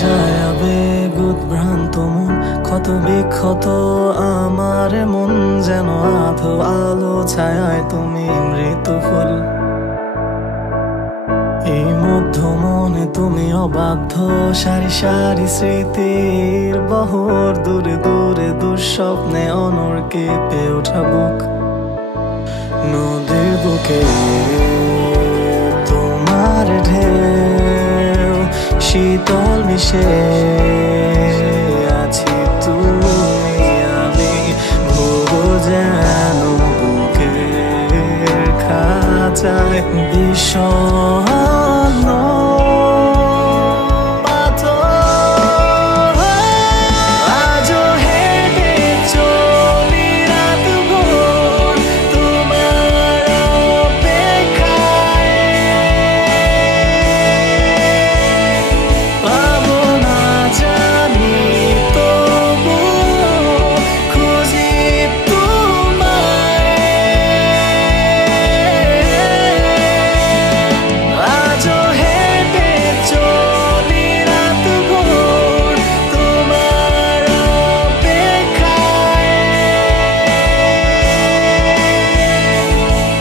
যায় আবেগ উদ্ভ্রান্ত মন, ক্ষত বিক্ষত আমার মন, যেন আধো আলো ছায়ায় তুমি মৃত ফুল। এই মধ্য মনে তুমি অবাধ্য, সারি সারি স্মৃতির বহর, দূরে দূরে দুঃস্বপ্নে অনর কেঁপে ওঠা বুক। নদীর বুকে তোমার ঢেউ, শীতল মিশে আছি তুমি আমি, ঘুরো যেন বুকের খাঁচায় বিষণ্ণ পাথর। আজও হেঁটে চলি রাত ভোর তোমার অপেক্ষায়, পাবো না জানি তবু খুঁজি তোমায়। আজও হেঁটে চলি রাত ভোর তোমার অপেক্ষায়,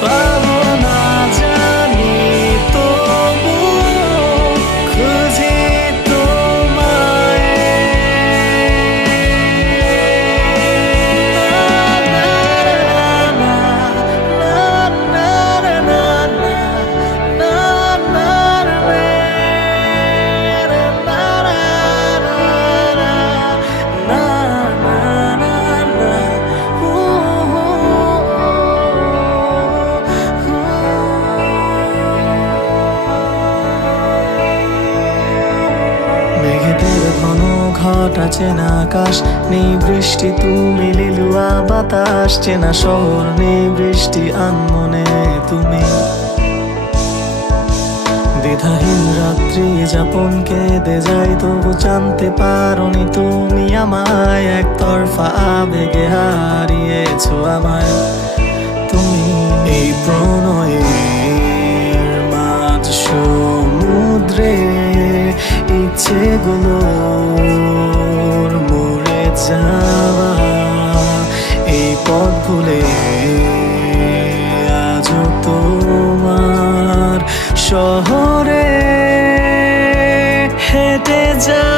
পাবো না জানি তবু খুঁজি তোমায়। মেঘেদের ঘন ঘটা চেনা আকাশ, নেই বৃষ্টি তুমি লিলুয়া বাতাস, চেনা শহর নেই বৃষ্টি আনমনে তুমি। দ্বিধাহীন রাত্রি যাপন কেঁদে যাই, তবু জানতে পারোনি তুমি আমায়, একতরফা আবেগে হারিয়েছো আমায় তুমি। এই প্রণয়ের মাঝ সমুদ্রে ইচ্ছেগুলোর মরে যাওয়া, এই পথ ভুলে আজও তোমার শহরে হেঁটে যা।